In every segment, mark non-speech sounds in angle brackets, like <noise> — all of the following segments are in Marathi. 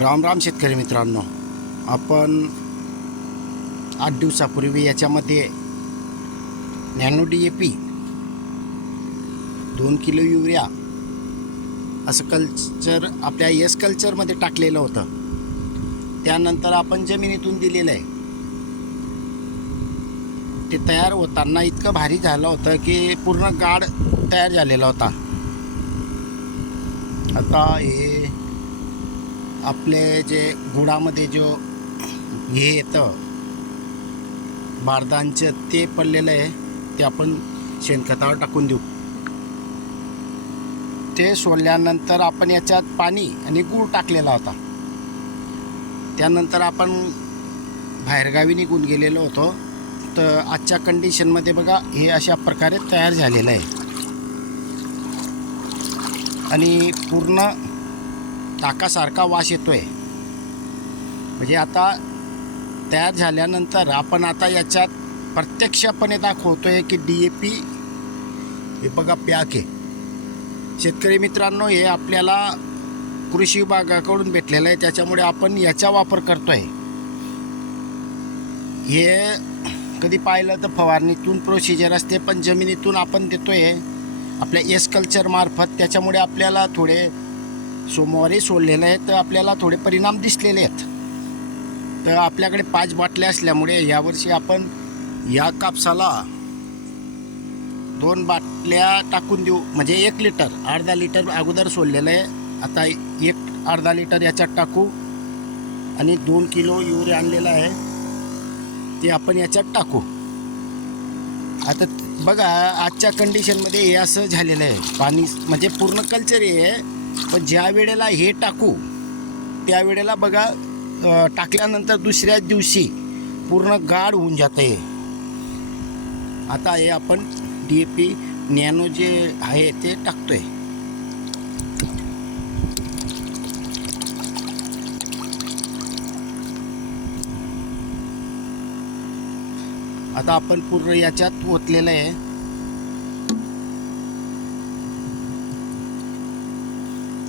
राम राम शेतकरी मित्रांनो आपण आठ दिवसापूर्वी याच्यामध्ये नॅनो डी ए पी दोन किलो युरिया असं कल्चर आपल्या यस कल्चरमध्ये टाकलेलं होतं. त्यानंतर आपण जमिनीतून दिलेलं आहे. ते तयार होताना इतकं भारी झालं होतं की पूर्ण गाड तयार झालेला होता. आता हे आपले जे गुळामध्ये जो हे येतं बारदांचं ते पडलेलं आहे ते आपण शेणखतावर टाकून देऊ. ते सोडल्यानंतर आपण याच्यात पाणी आणि गूळ टाकलेला होता. त्यानंतर आपण बाहेरगावी निघून गेलेलो होतो. तर आजच्या कंडिशनमध्ये बघा हे अशा प्रकारे तयार झालेलं आहे. आणि पूर्ण टाकासारखा वास येतोय. म्हणजे आता तयार झाल्यानंतर आपण आता याच्यात प्रत्यक्षपणे दाखवतोय की डी ए पी हे बघा प्याक आहे. शेतकरी मित्रांनो हे आपल्याला कृषी विभागाकडून भेटलेलं आहे. त्याच्यामुळे आपण याचा वापर करतोय. हे कधी पाहिलं तर फवारणीतून प्रोसिजर असते पण जमिनीतून आपण देतोय. आपल्या एस कल्चर मार्फत. त्याच्यामुळे आपल्याला थोडे सोमवारी सोडलेलं आहे तर आपल्याला थोडे परिणाम दिसलेले आहेत. तर आपल्याकडे पाच बाटल्या असल्यामुळे यावर्षी आपण या कापसाला दोन बाटल्या टाकून देऊ म्हणजे एक लिटर अर्धा लिटर अगोदर सोडलेलं आहे. आता एक अर्धा लिटर याच्यात टाकू आणि दोन किलो युरिया आणलेला आहे. ते आपण याच्यात टाकू. आता बघा आजच्या कंडिशनमध्ये हे असं झालेलं आहे. पाणी म्हणजे पूर्ण कल्चर आहे पण ज्या वेळेला हे टाकू त्यावेळेला बघा टाकल्यानंतर दुसऱ्या दिवशी पूर्ण गाढ होऊन जातं आहे आता हे आपण डी ए पी नॅनो जे आहे ते टाकतोय. आता आपण पूर्ण याच्यात ओतलेलं आहे.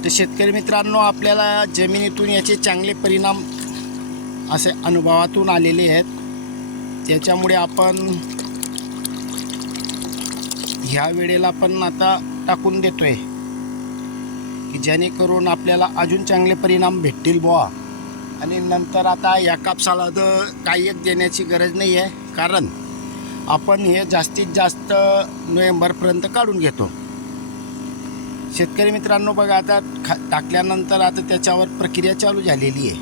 तर शेतकरी मित्रांनो आपल्याला जमिनीतून याचे चांगले परिणाम असे अनुभवातून आलेले आहेत. त्याच्यामुळे आपण ह्या वेळेला पण आता टाकून देतोय. की जेणेकरून आपल्याला अजून चांगले परिणाम भेटतील बुवा. आणि नंतर आता या कापसाला तर काही एक देण्याची गरज नाही आहे कारण आपण हे जास्तीत जास्त नोव्हेंबरपर्यंत काढून घेतो. शेतकरी मित्रांनो बघा आता खा टाकल्यानंतर आता त्याच्यावर प्रक्रिया चालू झालेली आहे.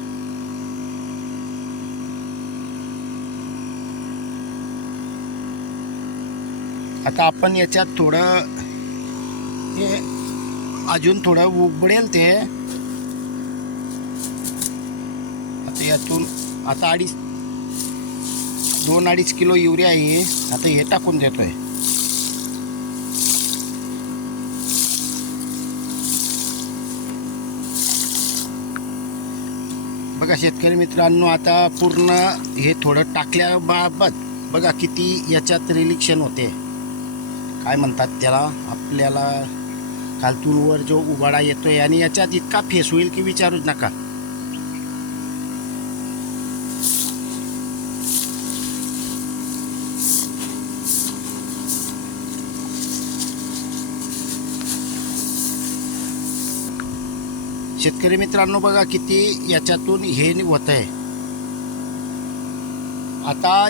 आता आपण याच्यात थोडं हे अजून थोडं उघडेल ते. आता यातून आता अडीच दोन अडीच किलो युरिया आहे आता हे टाकून देतोय. बघा शेतकरी मित्रांनो आता पूर्ण हे थोडं टाकल्याबाबत बघा किती याच्यात रिलिक्शन होते. काय म्हणतात त्याला? आपल्याला खालतूनवर जो उबाडा येतोय आणि याच्यात इतका फेस होईल की विचारूच नका. शेतकरी मित्रांनो बघा किती याच्यातून हे होत आहे. आता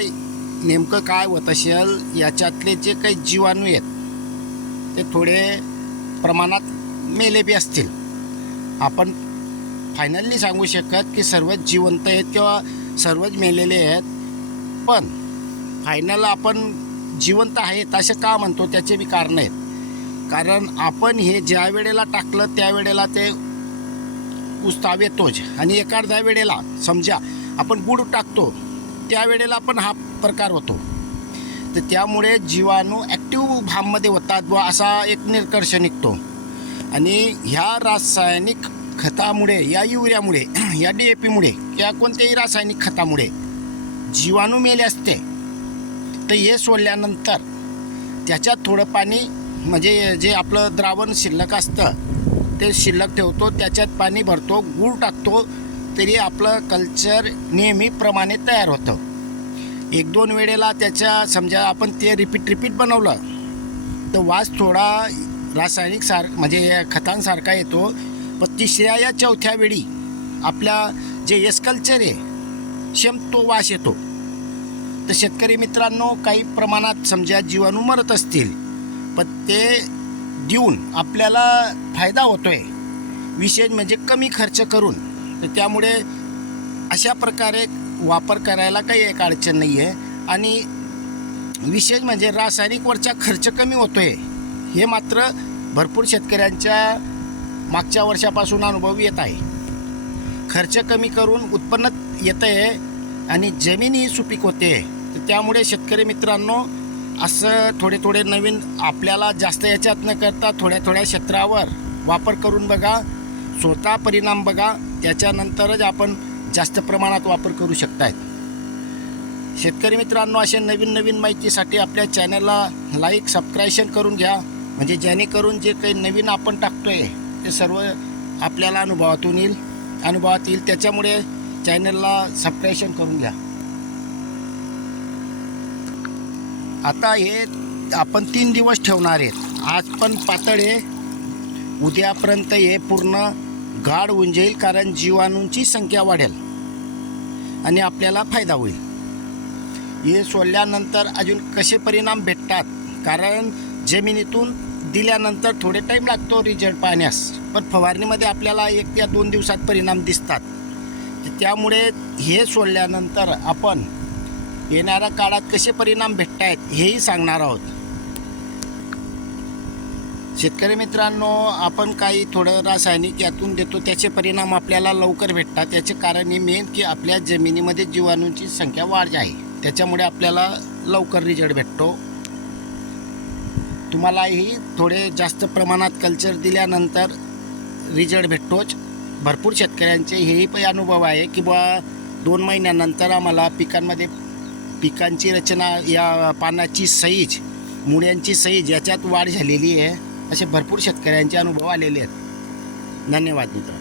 नेमकं काय होत असेल याच्यातले जे काही जीवाणू आहेत ते थोडे प्रमाणात मेले बी असतील. आपण फायनली सांगू शकत की सर्वच जिवंत आहेत किंवा सर्वच मेलेले आहेत पण फायनल आपण जिवंत आहेत असं का म्हणतो त्याचे बी कारण आहेत. कारण आपण हे ज्या वेळेला टाकलं त्यावेळेला ते उस्ताव येतोच आणि एखाद्या वेळेला समजा आपण गुड टाकतो त्यावेळेला पण हा प्रकार होतो. तर त्यामुळे जीवाणू ॲक्टिव्ह भाममध्ये होतात व असा एक निरकर्ष निघतो. आणि ह्या रासायनिक खतामुळे या युरियामुळे <clears throat> या डी ए पीमुळे या कोणत्याही रासायनिक खतामुळे जीवाणू मेले असते. तर हे सोडल्यानंतर त्याच्यात थोडं पाणी म्हणजे जे आपलं द्रावण शिल्लक असतं ते शिल्लक ठेवतो त्याच्यात पाणी भरतो गूळ टाकतो तरी आपलं कल्चर नेहमीप्रमाणे तयार होतं. एक दोन वेळेला त्याच्या समजा आपण ते रिपीट रिपीट बनवलं तर वास थोडा रासायनिक सार म्हणजे या खतांसारखा येतो. पण तिसऱ्या या चौथ्या वेळी आपल्या जे यस कल्चर आहे शेम तो वास येतो. तर शेतकरी मित्रांनो काही प्रमाणात समजा जीवाणू मरत असतील पण ते देऊन आपल्याला फायदा होतोय. विशेष म्हणजे कमी खर्च करून. तर त्यामुळे अशा प्रकारे वापर करायला काही एक अडचण नाही आहे आणि विशेष म्हणजे रासायनिकवरचा खर्च कमी होतोय. हे मात्र भरपूर शेतकऱ्यांच्या मागच्या वर्षापासून अनुभव येत आहे. खर्च कमी करून उत्पन्न येतं आहे आणि जमीनही सुपीक होते. तर त्यामुळे शेतकरी मित्रांनो असं थोडे थोडे नवीन आपल्याला जास्त याच्यात न करता थोड्या थोड्या क्षेत्रावर वापर करून बघा स्वतः परिणाम बघा त्याच्यानंतरच आपण जास्त प्रमाणात वापर करू शकतायत. शेतकरी मित्रांनो अशा नवीन नवीन माहितीसाठी आपल्या चॅनलला लाईक सबस्क्रायशन करून घ्या. म्हणजे जेणेकरून जे काही नवीन आपण टाकतो आहे ते सर्व आपल्याला अनुभवातून येईल. अनुभवात येईल त्याच्यामुळे चॅनलला सबस्क्रायशन करून घ्या. आता हे आपण तीन दिवस ठेवणार आहेत. आज पण पातळ आहे. उद्यापर्यंत हे पूर्ण गाढ होऊन जाईल कारण जीवाणूंची संख्या वाढेल. आणि आपल्याला फायदा होईल. हे सोडल्यानंतर अजून कसे परिणाम भेटतात? कारण जमिनीतून दिल्यानंतर थोडे टाईम लागतो रिझल्ट पाहण्यास. पण फवारणीमध्ये आपल्याला एक त्या दोन दिवसात परिणाम दिसतात. त्यामुळे हे सोडल्यानंतर आपण येणाऱ्या काळात कसे परिणाम भेटत आहेत हेही सांगणार आहोत. शेतकरी मित्रांनो आपण काही थोडं रासायनिक यातून देतो. त्याचे परिणाम आपल्याला लवकर भेटतात. याचे कारण हे मेन की आपल्या जमिनीमध्ये जीवाणूंची संख्या वाढ आहे. त्याच्यामुळे आपल्याला लवकर रिझल्ट भेटतो. तुम्हालाही थोडे जास्त प्रमाणात कल्चर दिल्यानंतर रिझल्ट भेटतोच. भरपूर शेतकऱ्यांचे हेही पण अनुभव आहे की बा दोन महिन्यानंतर आम्हाला पिकांमध्ये पिकांची रचना या पानाची सईज मुळ्यांची सईज याच्यात वाढ झालेली आहे. असे भरपूर शेतकऱ्यांचे अनुभव आलेले आहेत. धन्यवाद मित्र